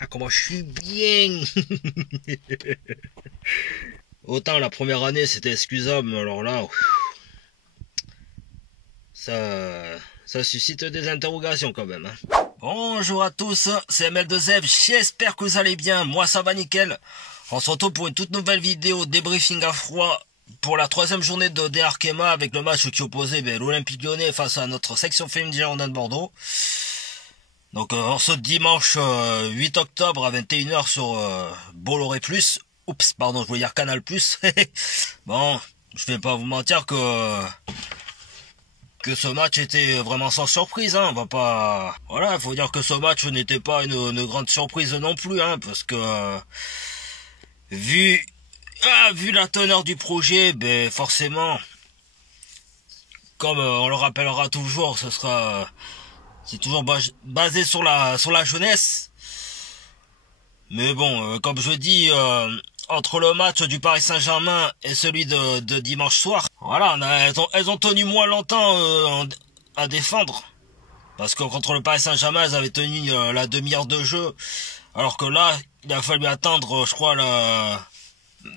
Ah, comment je suis bien. Autant la première année c'était excusable, mais alors là, ça suscite des interrogations quand même. Bonjour à tous, c'est ML2F, j'espère que vous allez bien, moi ça va nickel. On se retrouve pour une toute nouvelle vidéo débriefing à froid pour la troisième journée de DR Arkema avec le match qui opposait l'Olympique Lyonnais face à notre section féminine Girondins de Bordeaux. Donc en ce dimanche 8 octobre à 21h sur Bolloré Plus. Oups, pardon, je voulais dire Canal Plus. Bon, je vais pas vous mentir que ce match était vraiment sans surprise, hein. On va pas... Voilà, il faut dire que ce match n'était pas une grande surprise non plus, hein, parce que vu la teneur du projet, ben forcément, comme on le rappellera toujours, ce sera... c'est toujours basé sur la jeunesse. Mais bon, comme je dis, entre le match du Paris Saint-Germain et celui de dimanche soir, voilà, elles ont tenu moins longtemps à défendre. Parce que contre le Paris Saint-Germain, elles avaient tenu la demi-heure de jeu. Alors que là, il a fallu attendre, je crois,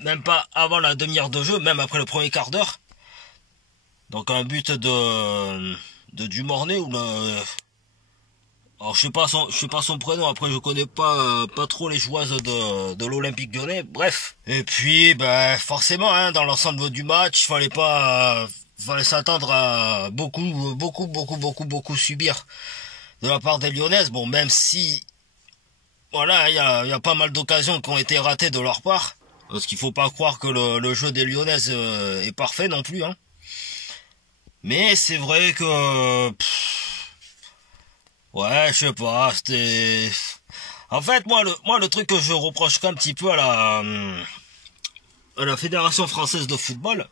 même pas avant la demi-heure de jeu, même après le premier quart d'heure. Donc un but de Dumornay ou le... Alors je sais pas son prénom, après je connais pas trop les joueuses de l'Olympique Lyonnais, bref. Et puis ben forcément hein, dans l'ensemble du match, fallait s'attendre à beaucoup subir de la part des Lyonnaises. Bon, même si voilà, il y a pas mal d'occasions qui ont été ratées de leur part, parce qu'il faut pas croire que le jeu des Lyonnaises est parfait non plus hein. Mais c'est vrai que ouais, je sais pas, c'était... En fait, moi, le truc que je reproche un petit peu à la Fédération Française de Football,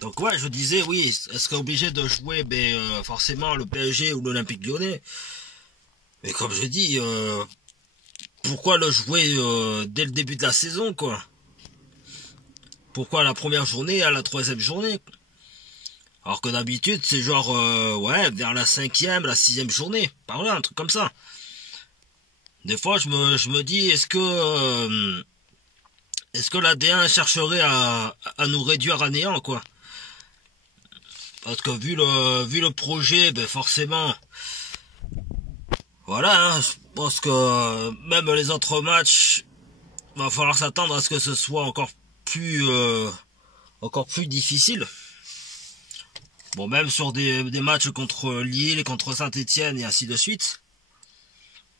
donc ouais, je disais, oui, elle serait obligée de jouer, forcément, le PSG ou l'Olympique Lyonnais. Mais comme je dis, pourquoi le jouer dès le début de la saison, quoi? Pourquoi la première journée à la troisième journée? Alors que d'habitude, c'est genre, ouais, vers la cinquième, la sixième journée. Par là, un truc comme ça. Des fois, je me dis, est-ce que l'AD1 chercherait à nous réduire à néant, quoi? Parce que vu le projet, ben forcément, voilà, hein, je pense que même les autres matchs, va falloir s'attendre à ce que ce soit encore plus difficile. Bon, même sur des matchs contre Lille, contre Saint-Etienne et ainsi de suite.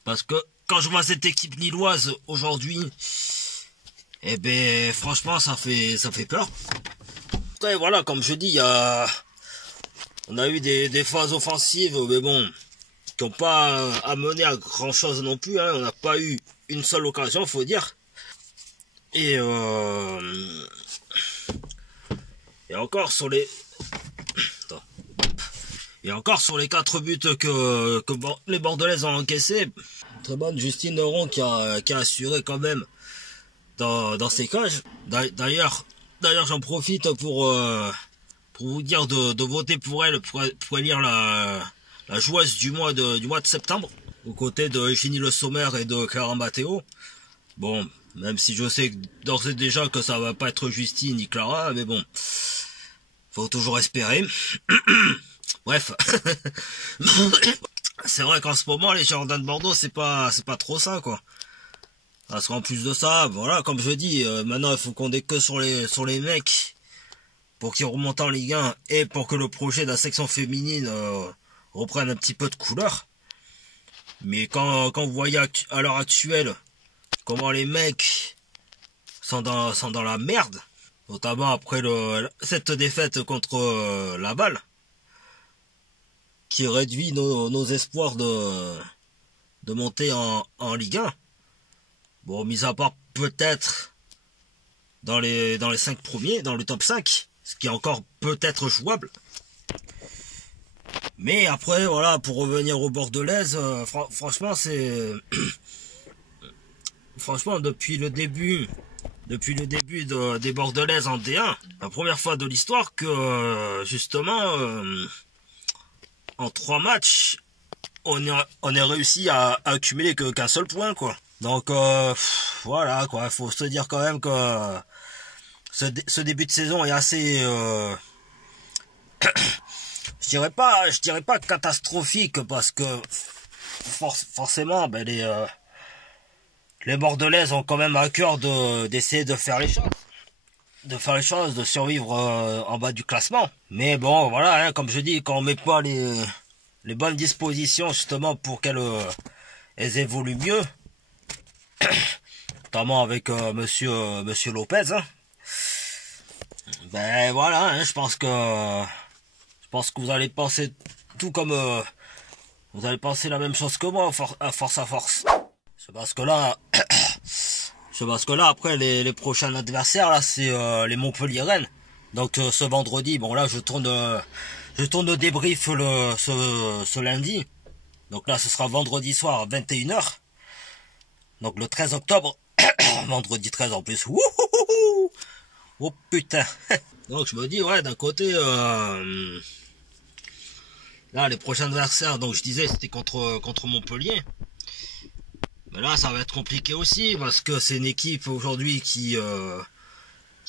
Parce que quand je vois cette équipe lilloise aujourd'hui, eh ben franchement ça fait peur. Après voilà, comme je dis, on a eu des phases offensives, mais bon, qui n'ont pas amené à grand chose non plus, hein. On n'a pas eu une seule occasion, faut dire. Et encore sur les... Attends. Et encore sur les 4 buts que les Bordelaises ont encaissés, très bonne Justine Neuron qui a assuré quand même dans ses cages. D'ailleurs j'en profite pour vous dire de voter pour elle pour élire la joueuse du mois de septembre aux côtés de Eugénie Le Sommer et de Clara Matteo. Bon, même si je sais d'ores et déjà que ça va pas être Justine ni Clara, mais bon, faut toujours espérer. Bref. C'est vrai qu'en ce moment, les Girondins de Bordeaux, c'est pas trop ça, quoi. Parce qu'en plus de ça, voilà, comme je dis, maintenant, il faut qu'on ait que sur les mecs pour qu'ils remontent en Ligue 1 et pour que le projet de la section féminine reprenne un petit peu de couleur. Mais quand vous voyez à l'heure actuelle comment les mecs sont dans la merde, notamment après cette défaite contre Laval, qui réduit nos espoirs de monter en Ligue 1. Bon, mis à part peut-être dans les 5 premiers, dans le top 5, ce qui est encore peut-être jouable. Mais après, voilà, pour revenir aux Bordelaises, franchement, c'est... franchement, depuis le début des Bordelaises en D1, la première fois de l'histoire que, justement... en 3 matchs, on a réussi à accumuler qu'un seul point, quoi. Donc voilà quoi, il faut se dire quand même que ce début de saison est assez je dirais pas catastrophique parce que forcément ben les Bordelaises ont quand même à cœur d'essayer de faire les choses. De faire les choses, de survivre en bas du classement. Mais bon, voilà, hein, comme je dis, quand on met pas les bonnes dispositions justement pour qu'elles elles évoluent mieux, notamment avec monsieur Lopez, hein, ben voilà, hein, je pense que vous allez penser tout comme vous allez penser la même chose que moi à force. C'est parce que là après les prochains adversaires là c'est les Montpellier Rennes. Donc ce vendredi, bon là je tourne le débrief ce lundi. Donc là ce sera vendredi soir à 21h. Donc le 13 octobre. Vendredi 13 en plus. Wouhouhou. Oh putain. Donc je me dis ouais d'un côté là les prochains adversaires donc je disais c'était contre Montpellier. Mais là ça va être compliqué aussi parce que c'est une équipe aujourd'hui qui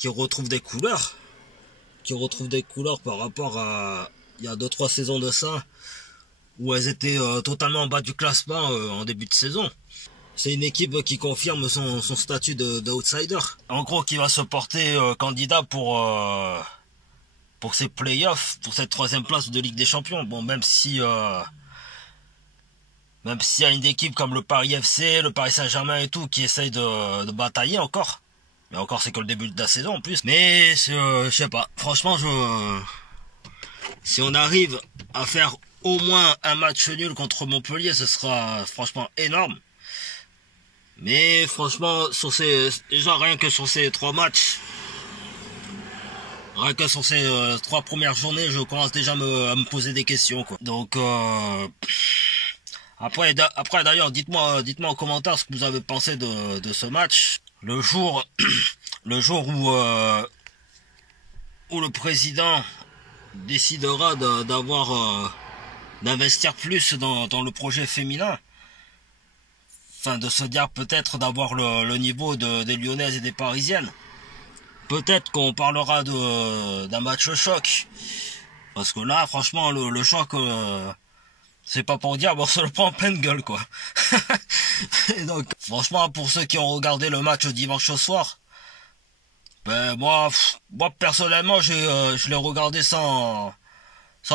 retrouve des couleurs. Qui retrouve des couleurs par rapport à il y a 2-3 saisons de ça où elles étaient totalement en bas du classement en début de saison. C'est une équipe qui confirme son statut d'outsider. En gros qui va se porter candidat pour ces playoffs, pour cette 3e place de Ligue des Champions. Bon même si même s'il y a une équipe comme le Paris FC, le Paris Saint-Germain et tout qui essayent de batailler encore. Mais encore c'est que le début de la saison en plus. Mais je sais pas. Franchement si on arrive à faire au moins un match nul contre Montpellier, ce sera franchement énorme. Mais franchement déjà rien que sur ces 3 matchs, rien que sur ces 3 premières journées, je commence déjà à me poser des questions quoi. Donc après d'ailleurs dites-moi en commentaire ce que vous avez pensé de ce match. Le jour où le président décidera d'investir plus dans le projet féminin, enfin de se dire peut-être d'avoir le niveau des Lyonnaises et des Parisiennes, peut-être qu'on parlera d'un match choc, parce que là franchement le choc c'est pas pour dire, bon, on se le prend en pleine gueule, quoi. Et donc, franchement, pour ceux qui ont regardé le match dimanche au soir, ben, moi, personnellement, je l'ai regardé sans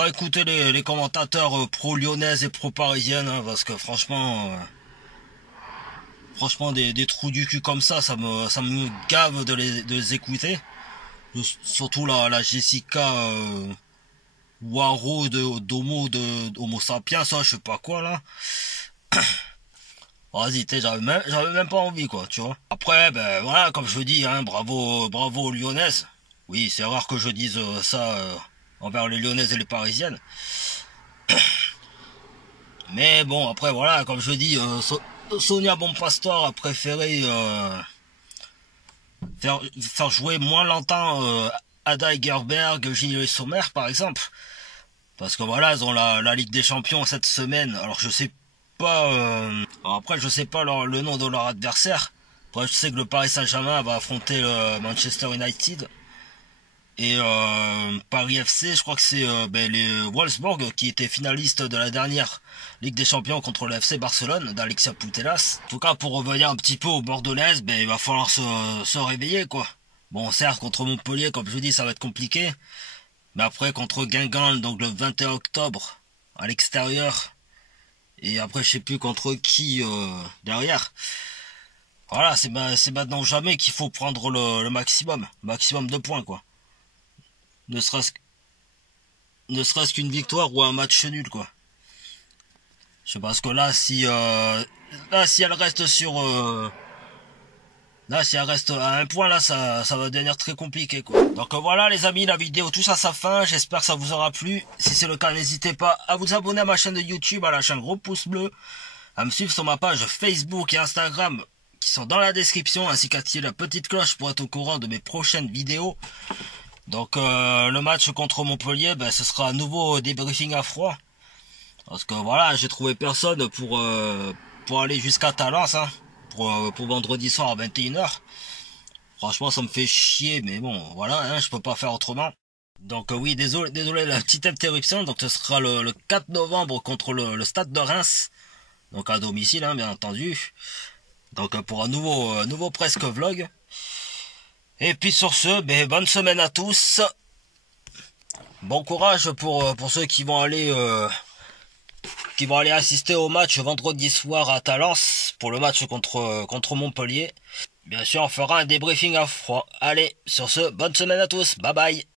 écouter les commentateurs pro-lyonnaises et pro-parisiennes, hein, parce que franchement, des trous du cul comme ça me gave de les écouter. Surtout la Jessica, Waro d'Homo Sapiens, ça, je sais pas quoi, là. Vas-y, j'avais même pas envie, quoi, tu vois. Après, ben, voilà, comme je dis, hein, bravo aux Lyonnaises. Oui, c'est rare que je dise ça envers les Lyonnaises et les Parisiennes. Mais bon, après, voilà, comme je dis, Sonia Bonpastor a préféré faire jouer moins longtemps Ada Egerberg, Eugénie Sommer, par exemple. Parce que voilà, ils ont la Ligue des Champions cette semaine. Alors je sais pas. Alors après, je sais pas le nom de leur adversaire. Après, je sais que le Paris Saint-Germain va affronter le Manchester United. Et Paris FC, je crois que c'est les Wolfsburg qui étaient finalistes de la dernière Ligue des Champions contre le FC Barcelone d'Alexia Putellas. En tout cas, pour revenir un petit peu aux Bordelaises, il va falloir se réveiller, quoi. Bon, certes, contre Montpellier, comme je dis, ça va être compliqué. Mais après, contre Guingamp, donc le 21 octobre, à l'extérieur. Et après, je sais plus contre qui derrière. Voilà, c'est maintenant ou jamais qu'il faut prendre le maximum de points, quoi. Ne serait-ce qu'une victoire ou un match nul, quoi. Je sais pas, parce que là, si elle reste là, si elle reste à un point, là, ça va devenir très compliqué, quoi. Donc voilà, les amis, la vidéo touche à sa fin. J'espère que ça vous aura plu. Si c'est le cas, n'hésitez pas à vous abonner à ma chaîne de YouTube, à lâcher un gros pouce bleu, à me suivre sur ma page Facebook et Instagram, qui sont dans la description, ainsi qu'activer la petite cloche pour être au courant de mes prochaines vidéos. Donc le match contre Montpellier, ce sera un nouveau débriefing à froid. Parce que voilà, j'ai trouvé personne pour aller jusqu'à Talence, hein. pour vendredi soir à 21h. Franchement, ça me fait chier, mais bon, voilà, hein, je peux pas faire autrement. Donc oui, désolé la petite interruption. Donc ce sera le 4 novembre contre le Stade de Reims. Donc à domicile, hein, bien entendu. Donc pour un nouveau presque vlog. Et puis sur ce, ben, bonne semaine à tous. Bon courage pour ceux qui vont aller assister au match vendredi soir à Talence pour le match contre Montpellier. Bien sûr, on fera un débriefing à froid. Allez, sur ce, bonne semaine à tous. Bye bye.